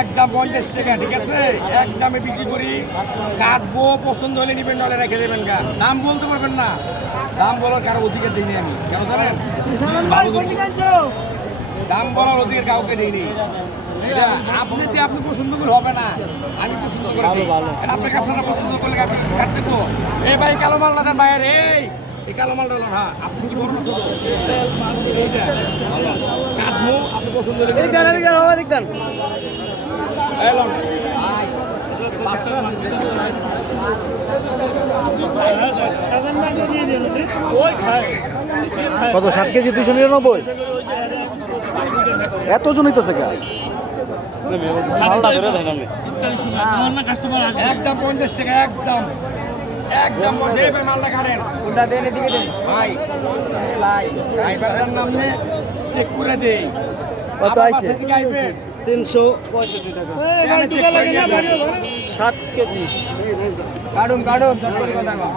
একদম 50 টাকা, ঠিক আছে? একদমে বিক্রি করি, কাটবো, পছন্দ হলে নিবেন, নাহলে রেখে দেবেন। দাম বলতে পারবেন না, দাম বলার কারো অধিকার দিইনি আমি, কেন জানেন? দাম বলার অধিকার কাউকে দিইনি। আপনি যে আপনি পছন্দ করলে হবে না, আমি পছন্দ করে আপনার কাছে পছন্দ করলে কাটতে তো। এই ভাই কালো মাল না দেন ভাইয়ের, এই কালো মালটা হ্যাঁ, আপনি কি বড় না ছোট? কাটবো, আপনি পছন্দ করলে কত 7 কেজি 299? এত জন হইতেছে কে? একদম 50 টাকা, একদম একদম মালটা কাটেন ভাই, নাম নিয়ে চেক করে দেই। কত আইছে? 365 টাকা। 7 কেজি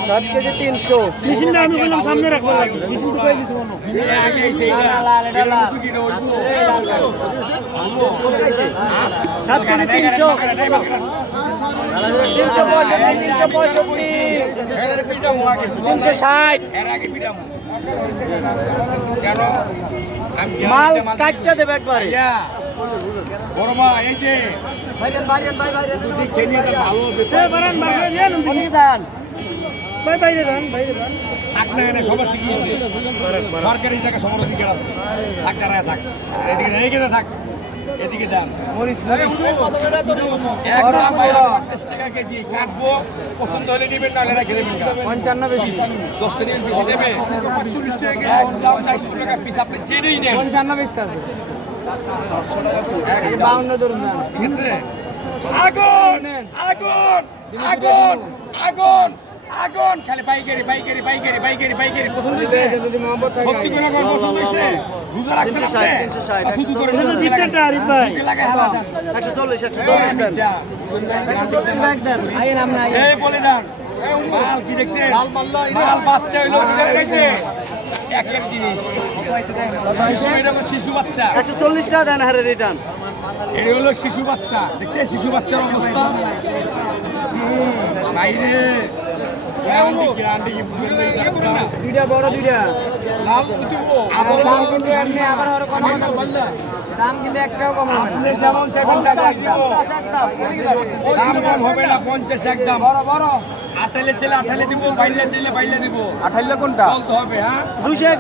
7 কেজি 300। আমি বললাম সামনে রাখবো, 7 কেজি 300 মাল কাটতে দেবে একবারে। বড় ভাই, এই যে সবার শিখিয়েছে, সরকারি জায়গায় সবার অধিকার আছে। থাক দাঁড়ায় থাক, এদিকে থাক, এদিকে যান। একদম 50 টাকা কেজি, কাটবো, পছন্দ হলে নিবেন, নাহলে রেখে দেবেন। 55 বেশি 10টা নিবেন, বেশি নেবে। একদম 400 টাকা পিস, আপনি জেনেই নেন। 55 বেচতে আছে। একদম 52 ধরুন না, ঠিক আছে? আগুন আগুন আগুন আগুন আগুন, খালি পাইকারি পাইকারি পাইকারি পাইকারি পাইকারি। পছন্দ হয়েছে? যদি মোহাম্মদ থাকে সত্যি করে বল, পছন্দ হয়েছে? রোজা রাখছেন আপনি? 360 দুধু করে বিকেটটা আরিফ ভাই। লাগায় হালা যান। 140 দেন। 140 ব্যাগ দেন। আইন আমরা এই বলে যান, মাল কি দেখছেন? মাল বাচ্চা হইলো, অধিকার গাইছে একের জিনিস। শিশু, এটা হলো শিশু বাচ্চা, 140 টাকা দেন। হারে রিটার্ন এটা হলো শিশু বাচ্চা। দেখছে শিশু বাচ্চার অবস্থা? বাইরে দুইটা বড় দুইটা আবার দাম কিন্তু এমনি আবার আরো কম হবে। দাম কিন্তু একটাও কম হবে না। আপনি যেমন চাইবেন টাকা দিব, দাম কম হবে না। 50 একদম বড় বড়। আঠাইলে ছেলে আঠাইলে দিব, বাইলে ছেলে বাইলে দিব। আঠাইলে কোনটা বলতে হবে, হ্যাঁ। 200